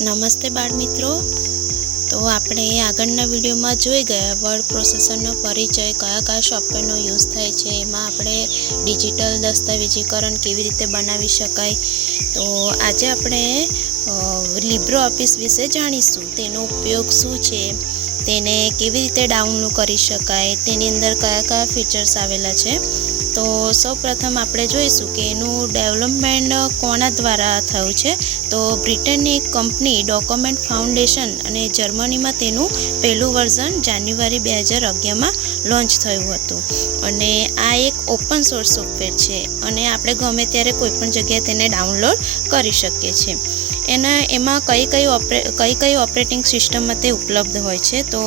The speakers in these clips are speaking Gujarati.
નમસ્તે બાળ મિત્રો। તો આપણે આગળના વિડીયોમાં જોઈ ગયા વર્ડ પ્રોસેસરનો પરિચય, કયા કયા સોફ્ટવેરનો યુઝ થાય છે, એમાં આપણે ડિજિટલ દસ્તાવેજીકરણ કેવી રીતે બનાવી શકાય। તો આજે આપણે LibreOffice વિશે જાણીશું, તેનો ઉપયોગ શું છે, તેને કેવી રીતે ડાઉનલોડ કરી શકાય, તેની અંદર કયા કયા ફીચર્સ આવેલા છે। તો સૌપ્રથમ આપણે જોઈશું કે એનું ડેવલપમેન્ટ કોના દ્વારા થયું છે। તો બ્રિટનની એક કંપની ડોક્યુમેન્ટ ફાઉન્ડેશન અને જર્મનીમાં તેનું પહેલું વર્ઝન જાન્યુઆરી 2011માં લોન્ચ થયું હતું અને આ એક ઓપન સોર્સ સોફ્ટવેર છે અને આપણે ગમે ત્યારે કોઈપણ જગ્યાએ તેને ડાઉનલોડ કરી શકીએ છીએ। એમાં કઈ કઈ ઓપરેટિંગ સિસ્ટમમાં તે ઉપલબ્ધ હોય છે। તો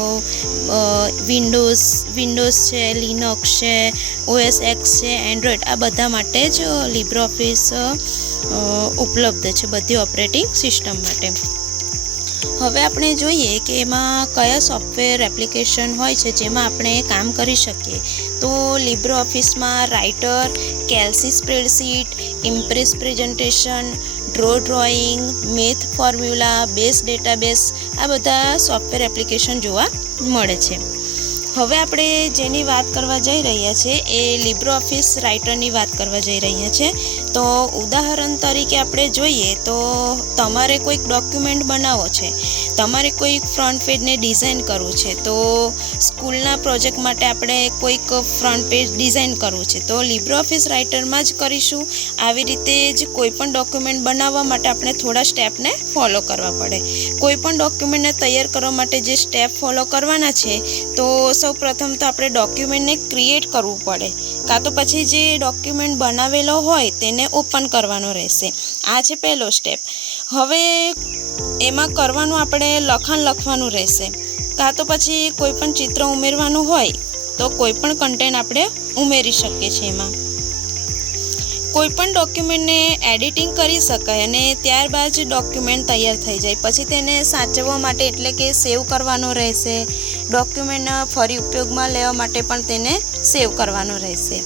વિન્ડોઝ છે, લિનક્સ છે, OS X છે, એન્ડ્રોઈડ, આ બધા માટે જ LibreOffice ઉપલબ્ધ છે, બધી ઓપરેટિંગ સિસ્ટમ માટે। હવે આપણે જોઈએ કે એમાં કયા સોફ્ટવેર એપ્લિકેશન હોય છે જેમાં આપણે કામ કરી શકીએ। તો LibreOfficeમાં Writer, Calc spreadsheet, Impress presentation, drawing, Math formula, Base database, આ બધા સોફ્ટવેર એપ્લિકેશન જોવા મળે છે। હવે આપણે જેની વાત કરવા જઈ રહ્યા છીએ એ LibreOffice રાઇટરની વાત કરવા જઈ રહ્યા છીએ। તો ઉદાહરણ તરીકે આપણે જોઈએ તો તમારે કોઈક ડોક્યુમેન્ટ બનાવવો છે, તમારે કોઈક ફ્રન્ટ પેજને ડિઝાઇન કરવું છે, તો સ્કૂલના પ્રોજેક્ટ માટે આપણે કોઈક ફ્રન્ટ પેજ ડિઝાઇન કરવું છે તો LibreOffice રાઇટરમાં જ કરીશું। આવી રીતે જ કોઈપણ ડોક્યુમેન્ટ બનાવવા માટે આપણે થોડા સ્ટેપને ફોલો કરવા પડે। કોઈપણ ડોક્યુમેન્ટને તૈયાર કરવા માટે જે સ્ટેપ ફોલો કરવાના છે તો સૌપ્રથમ તો આપણે ડોક્યુમેન્ટને ક્રિએટ કરવું પડે, કાં તો પછી જે ડોક્યુમેન્ટ બનાવેલો હોય તેને ઓપન કરવાનો રહેશે। આ છે પહેલો સ્ટેપ। હવે એમાં કરવાનું આપણે લખાણ લખવાનું રહેશે, કાં તો પછી કોઈ પણ ચિત્ર ઉમેરવાનું હોય તો કોઈ પણ કન્ટેન્ટ આપણે ઉમેરી શકીએ છીએ એમાં। કોઈપણ ડોક્યુમેન્ટને એડિટિંગ કરી શકાય અને ત્યારબાદ જ ડોક્યુમેન્ટ તૈયાર થઈ જાય, પછી તેને સાચવવા માટે એટલે કે સેવ કરવાનો રહેશે। ડોક્યુમેન્ટ ફરી ઉપયોગમાં લેવા માટે પણ તેને સેવ કરવાનો રહેશે।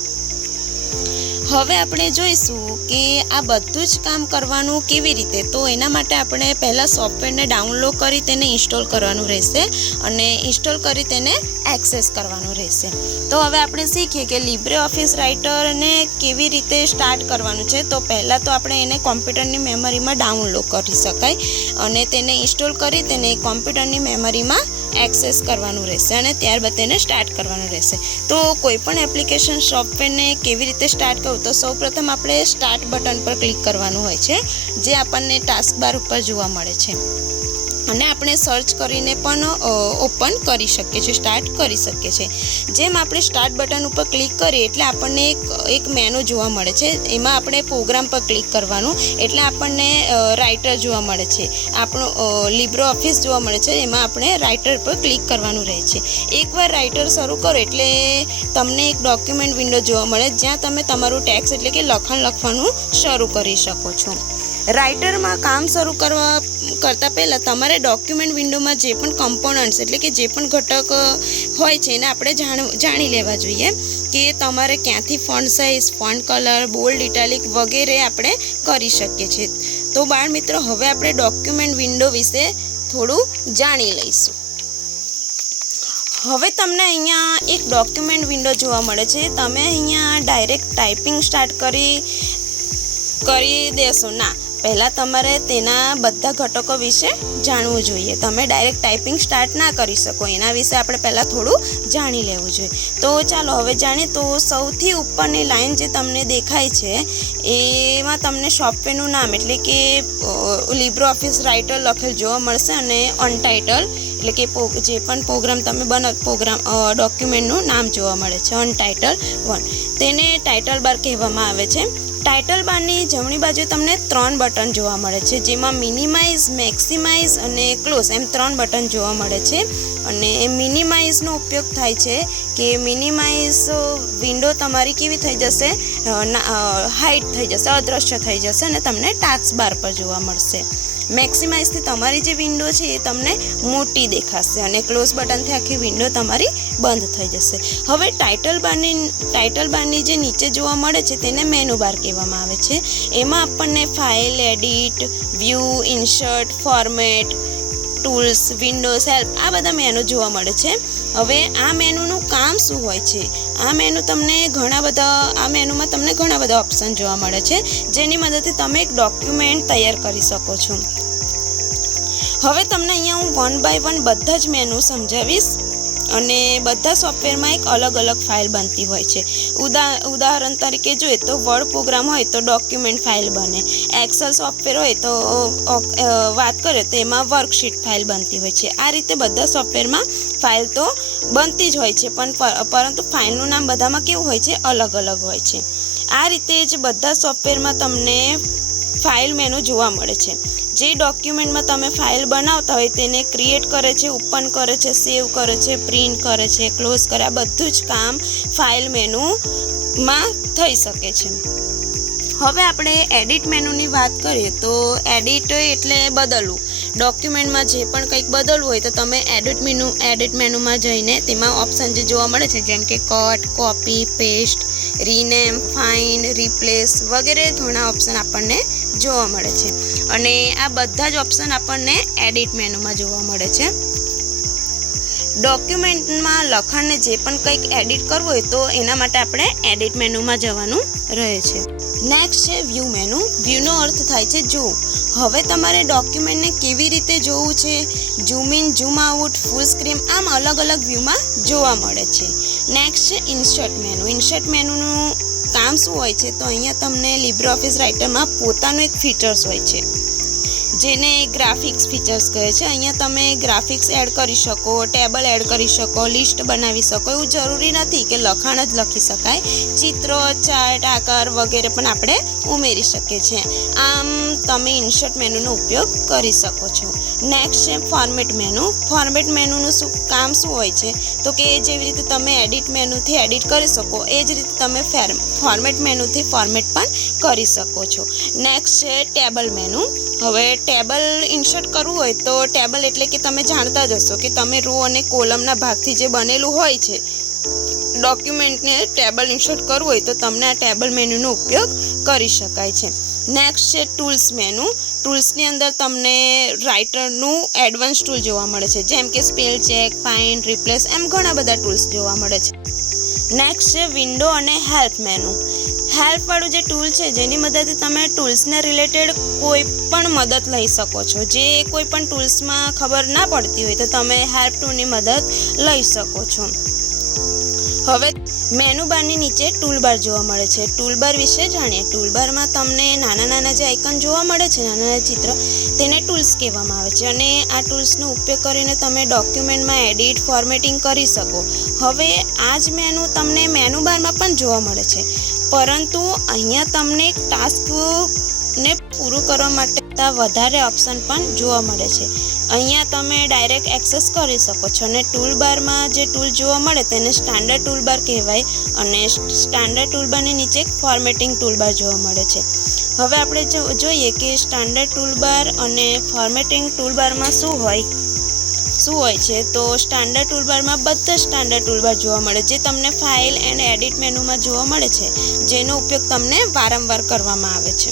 હવે આપણે જોઈશું કે આ બધું જ કામ કરવાનું કેવી રીતે। તો એના માટે આપણે પહેલાં સોફ્ટવેરને ડાઉનલોડ કરી તેને ઇન્સ્ટોલ કરવાનું રહેશે અને ઇન્સ્ટોલ કરી તેને એક્સેસ કરવાનું રહેશે। તો હવે આપણે શીખીએ કે LibreOffice રાઇટરને કેવી રીતે સ્ટાર્ટ કરવાનું છે। તો પહેલાં તો આપણે એને કોમ્પ્યુટરની મેમરીમાં ડાઉનલોડ કરી શકાય અને તેને ઇન્સ્ટોલ કરી તેને કોમ્પ્યુટરની મેમરીમાં એક્સેસ કરવાનું રહેશે અને ત્યારબાદ તેને સ્ટાર્ટ કરવાનું રહેશે। તો કોઈપણ એપ્લિકેશન સોફ્ટવેરને કેવી રીતે સ્ટાર્ટ કરવું, તો સૌપ્રથમ આપણે સ્ટાર્ટ બટન પર ક્લિક કરવાનું હોય છે, જે આપણને ટાસ્ક બાર ઉપર જોવા મળે છે અને આપણે સર્ચ કરીને પણ ઓપન કરી શકીએ છીએ, સ્ટાર્ટ કરી શકીએ છીએ। જેમ આપણે સ્ટાર્ટ બટન ઉપર ક્લિક કરીએ એટલે આપણને એક મેનુ જોવા મળે છે, એમાં આપણે પ્રોગ્રામ પર ક્લિક કરવાનું એટલે આપણને રાઇટર જોવા મળે છે, આપણું LibreOffice જોવા મળે છે, એમાં આપણે રાઇટર પર ક્લિક કરવાનું રહે છે। એકવાર રાઇટર શરૂ કરો એટલે તમને એક ડોક્યુમેન્ટ વિન્ડો જોવા મળે જ્યાં તમે તમારું ટેક્સ્ટ એટલે કે લખાણ લખવાનું શરૂ કરી શકો છો। રાઇટરમાં કામ શરૂ કરતાં પહેલાં તમારે ડોક્યુમેન્ટ વિન્ડોમાં જે પણ કમ્પોનન્ટ્સ એટલે કે જે પણ ઘટક હોય છે એને આપણે જાણી લેવા જોઈએ કે તમારે ક્યાંથી font size, font colour, bold, italic વગેરે આપણે કરી શકીએ છીએ। તો બાળ મિત્રો, હવે આપણે ડોક્યુમેન્ટ વિન્ડો વિશે થોડું જાણી લઈશું। હવે તમને અહીંયા એક ડોક્યુમેન્ટ વિન્ડો જોવા મળે છે, તમે અહીંયા ડાયરેક્ટ ટાઈપિંગ સ્ટાર્ટ કરી દેશો ના, પહેલાં તમારે તેના બધા ઘટકો વિશે જાણવું જોઈએ। તમે ડાયરેક્ટ ટાઈપિંગ સ્ટાર્ટ ના કરી શકો, એના વિશે આપણે પહેલાં થોડું જાણી લેવું જોઈએ। તો ચાલો હવે જાણીએ। તો સૌથી ઉપરની લાઈન જે તમને દેખાય છે એમાં તમને સોફ્ટવેરનું નામ એટલે કે LibreOffice રાઇટર લખેલ જોવા મળશે અને અનટાઇટલ એટલે કે જે પણ પ્રોગ્રામ તમે ડોક્યુમેન્ટનું નામ જોવા મળે છે, અનટાઇટલ 1, તેને ટાઇટલ બાર કહેવામાં આવે છે। ટાઇટલ બારની જમણી બાજુ તમને 3 બટન જોવા મળે છે, જેમાં મિનિમાઇઝ, મેક્સિમાઇઝ અને ક્લોઝ એમ 3 બટન જોવા મળે છે અને મિનિમાઇઝનો ઉપયોગ થાય છે કે મિનિમાઇઝ વિન્ડો તમારી કેવી થઈ જશે, હાઇડ થઈ જશે, અદૃશ્ય થઈ જશે અને તમને ટાસ્ક બાર પર જોવા મળશે। મેક્સિમાઇઝથી તમારી જે વિન્ડો છે એ તમને મોટી દેખાશે અને ક્લોઝ બટનથી આખી વિન્ડો તમારી બંધ થઈ જશે. હવે ટાઇટલ બારની જે નીચે જોવા મળે છે તેને મેનુ બાર કહેવામાં આવે છે. એમાં આપણને file, edit, view, insert, format, tools, Windows, help આ બધા મેનુ જોવા મળે છે. હવે આ મેનુનું કામ શું હોય છે? આ મેનુમાં તમને ઘણા બધા ઓપ્શન જોવા મળે છે, જેની મદદથી તમે એક ડોક્યુમેન્ટ તૈયાર કરી શકો છો. હવે તમને અહીંયા હું 1 by 1 બધા જ મેનુ સમજાવીશ અને બધા સોફ્ટવેરમાં એક અલગ અલગ ફાઇલ બનતી હોય છે. ઉદાહરણ તરીકે જોઈએ તો વર્ડ પ્રોગ્રામ હોય તો ડોક્યુમેન્ટ ફાઇલ બને. એક્સેલ સોફ્ટવેર હોય તો વાત કરીએ તો એમાં વર્કશીટ ફાઇલ બનતી હોય છે. આ રીતે બધા સોફ્ટવેરમાં ફાઇલ તો બનતી જ હોય છે, પરંતુ ફાઇલનું નામ બધામાં કેવું હોય છે? અલગ અલગ હોય છે. આ રીતે જ બધા સોફ્ટવેરમાં તમને ફાઇલ મેનુ જોવા મળે છે. જે ડોક્યુમેન્ટમાં તમે ફાઇલ બનાવતા હોય તેને ક્રિએટ કરે છે, ઓપન કરે છે, સેવ કરે છે, પ્રિન્ટ કરે છે, ક્લોઝ કરે, આ બધું જ કામ ફાઇલ મેનુમાં થઈ શકે છે. હવે આપણે એડિટ મેનુની વાત કરીએ તો એડિટ એટલે બદલવું. ડોક્યુમેન્ટમાં જે પણ કંઈક બદલવું હોય તો તમે એડિટ મેનુમાં જઈને તેમાં ઓપ્શન જે જોવા મળે છે, જેમ કે cut, copy, paste, rename, find, replace વગેરે ઘણા ઓપ્શન આપણને જોવા મળે છે. અને આ બધા જ ઓપ્શન આપણને એડિટ મેનુમાં જોવા મળે છે. ડોક્યુમેન્ટમાં લખાણને જે પણ કંઈક એડિટ કરવું હોય તો એના માટે આપણે એડિટ મેનુમાં જવાનું રહે છે. નેક્સ્ટ છે વ્યૂ મેનુ. વ્યૂનો અર્થ થાય છે જોવું. હવે તમારે ડોક્યુમેન્ટને કેવી રીતે જોવું છે, zoom in, zoom out, full screen, આમ અલગ અલગ વ્યૂમાં જોવા મળે છે. નેક્સ્ટ છે ઇન્સર્ટ મેનુ. ઇન્સર્ટ મેનુનું કામ શું હોય છે? તો અહીંયા તમને LibreOffice રાઇટરમાં પોતાનું એક ફીચર્સ હોય છે, જેને ગ્રાફિક્સ ફીચર્સ કહે છે. અહીંયા તમે ગ્રાફિક્સ એડ કરી શકો, ટેબલ એડ કરી શકો, લિસ્ટ બનાવી શકો. એવું જરૂરી નથી કે લખાણ જ લખી શકાય. ચિત્રો, ચાર્ટ, આકાર વગેરે પણ આપણે ઉમેરી શકીએ છીએ. આમ તમે ઇન્સર્ટ મેનુનો ઉપયોગ કરી શકો છો. નેક્સ્ટ છે ફોર્મેટ મેનુ. ફોર્મેટ મેનુનું કામ શું હોય છે? તો કે જેવી રીતે તમે એડિટ મેનુથી એડિટ કરી શકો એ જ રીતે તમે ફોર્મેટ મેનુથી ફોર્મેટ પણ કરી શકો છો. નેક્સ્ટ છે ટેબલ મેનુ. હવે ટેબલ ઇન્સર્ટ કરવું હોય તો ટેબલ એટલે કે તમે જાણતા જ હશો કે તમે રો અને કોલમના ભાગથી જે બનેલું હોય છે ડોક્યુમેન્ટને ટેબલ ઇન્સર્ટ કરવું હોય તો તમને આ ટેબલ મેનુનો ઉપયોગ કરી શકાય છે. નેક્સ્ટ છે ટૂલ્સ મેનુ. ટૂલ્સની અંદર તમને રાઇટરનું એડવાન્સ ટૂલ જોવા મળે છે, જેમ કે સ્પેલ ચેક, ફાઇન્ડ, રિપ્લેસ, એમ ઘણા બધા ટૂલ્સ જોવા મળે છે. નેક્સ્ટ છે વિન્ડો અને હેલ્પ મેનુ. હેલ્પવાળું જે ટૂલ છે જેની મદદથી તમે ટૂલ્સને રિલેટેડ કોઈ પણ મદદ લઈ શકો છો. જે કોઈ પણ ટૂલ્સમાં ખબર ના પડતી હોય તો તમે હેલ્પ ટૂલની મદદ લઈ શકો છો. હવે મેનુ બારની નીચે ટૂલબાર જોવા મળે છે. ટૂલબાર વિશે જાણીએ. ટૂલબારમાં તમને નાના નાના જે આઇકન જોવા મળે છે, નાના નાના ચિત્ર, તેને ટૂલ્સ કહેવામાં આવે છે. અને આ ટૂલ્સનો ઉપયોગ કરીને તમે ડોક્યુમેન્ટમાં એડિટ, ફોર્મેટિંગ કરી શકો. હવે આ જ મેનુ તમને મેનુ બારમાં પણ જોવા મળે છે, પરંતુ અહીંયા તમને એક ટાસ્કને પૂરું કરવા માટે વધારે ઓપ્શન પણ જોવા મળે છે. અહીંયા તમે ડાયરેક્ટ એક્સેસ કરી શકો છો. અને ટૂલબારમાં જે ટૂલ જોવા મળે તેને સ્ટાન્ડર્ડ ટૂલબાર કહેવાય. અને સ્ટાન્ડર્ડ ટૂલબારની નીચે એક ફોર્મેટિંગ ટૂલબાર જોવા મળે છે. હવે આપણે જોઈએ કે સ્ટાન્ડર્ડ ટૂલબાર અને ફોર્મેટિંગ ટૂલબારમાં શું હોય છે. તો સ્ટાન્ડર્ડ ટૂલબારમાં બધા સ્ટાન્ડર્ડ ટૂલબાર જોવા મળે જે તમને ફાઇલ એન્ડ એડિટ મેનુમાં જોવા મળે છે, જેનો ઉપયોગ તમને વારંવાર કરવામાં આવે છે.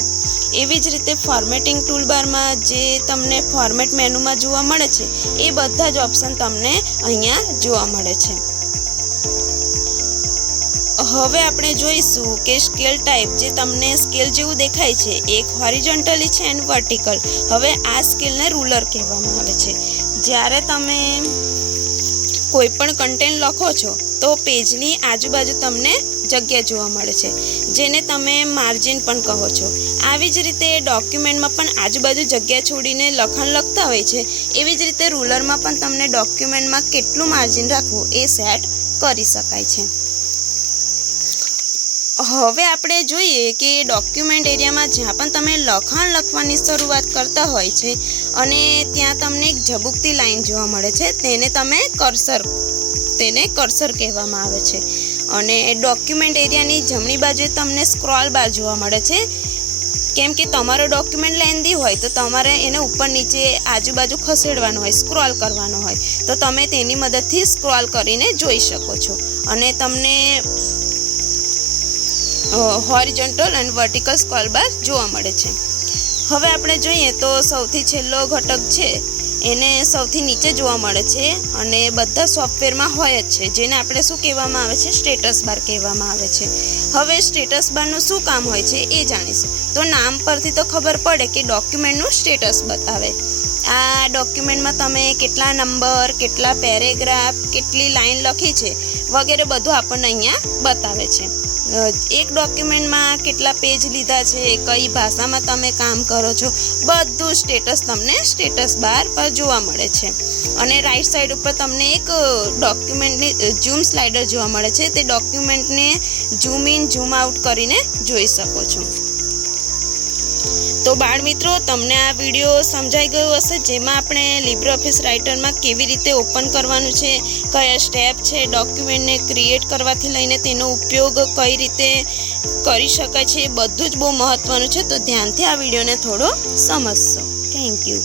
એવી જ રીતે ફોર્મેટિંગ ટૂલબારમાં જે તમને ફોર્મેટ મેનુમાં જોવા મળે છે એ બધા જ ઓપ્શન તમને અહીંયા જોવા મળે છે. હવે આપણે જોઈશું કે સ્કેલ ટાઈપ, જે તમને સ્કેલ જેવું દેખાય છે, એક હોરિઝોન્ટલી છે અને વર્ટિકલ. હવે આ સ્કેલને રૂલર કહેવામાં આવે છે. જ્યારે તમે કોઈ પણ કન્ટેન્ટ લખો છો તો પેજની આજુબાજુ તમને જગ્યા જોવા મળે છે, જેને તમે માર્જિન પણ કહો છો. આવી જ રીતે ડોક્યુમેન્ટમાં પણ આજુબાજુ જગ્યા છોડીને લખાણ લખતા હોય છે, એવી જ રીતે રૂલરમાં પણ તમને ડોક્યુમેન્ટમાં કેટલું માર્જિન રાખવું એ સેટ કરી શકાય છે. હવે આપણે જોઈએ કે ડોક્યુમેન્ટ એરિયામાં જ્યાં પણ તમે લખાણ લખવાની શરૂઆત કરતા હોય છે અને ત્યાં તમને એક ઝબૂકતી લાઈન જોવા મળે છે, તેને કર્સર કહેવામાં આવે છે. અને ડોક્યુમેન્ટ એરિયાની જમણી બાજુએ તમને સ્ક્રોલ બાર જોવા મળે છે, કેમ કે તમારો ડોક્યુમેન્ટ લેન્ધી હોય તો તમારે એને ઉપર નીચે આજુબાજુ ખસેડવાનો હોય, સ્ક્રોલ કરવાનો હોય, તો તમે તેની મદદથી સ્ક્રોલ કરીને જોઈ શકો છો અને તમને હોરિઝોન્ટલ અને વર્ટિકલ સ્ક્રોલ બાર જોવા મળે છે. હવે આપણે જોઈએ તો સૌથી છેલ્લો ઘટક છે એને સૌથી નીચે જોવા મળે છે અને બધા સોફ્ટવેરમાં હોય જ છે, જેને આપણે શું કહેવામાં આવે છે, સ્ટેટસ બાર કહેવામાં આવે છે. હવે સ્ટેટસ બારનું શું કામ હોય છે એ જાણીશું. તો નામ પરથી તો ખબર પડે કે ડોક્યુમેન્ટનું સ્ટેટસ બતાવે. આ ડોક્યુમેન્ટમાં તમે કેટલા નંબર, કેટલા પેરેગ્રાફ, કેટલી લાઈન લખી છે વગેરે બધું આપણને અહીંયા બતાવે છે. એક ડોક્યુમેન્ટમાં કેટલા પેજ લીધા છે, કઈ ભાષામાં તમે કામ કરો છો, બધું સ્ટેટસ તમને સ્ટેટસ બાર પર જોવા મળે છે. અને રાઈટ સાઈડ ઉપર તમને એક ડોક્યુમેન્ટની ઝૂમ સ્લાઇડર જોવા મળે છે. તે ડોક્યુમેન્ટને ઝૂમ ઇન ઝૂમ આઉટ કરીને જોઈ શકો છો. તો બાળ મિત્રો, તમને આ વિડીયો સમજાઈ ગયો હશે, જેમાં આપણે લિબ્રેઓફિસ રાઇટરમાં કેવી રીતે ઓપન કરવાનું છે, કયા સ્ટેપ છે, ડોક્યુમેન્ટને ક્રિએટ કરવાથી લઈને તેનો ઉપયોગ કઈ રીતે કરી શકાય છે, એ બધું જ બહુ મહત્ત્વનું છે. તો ધ્યાનથી આ વિડીયોને થોડો સમજશો. Thank you.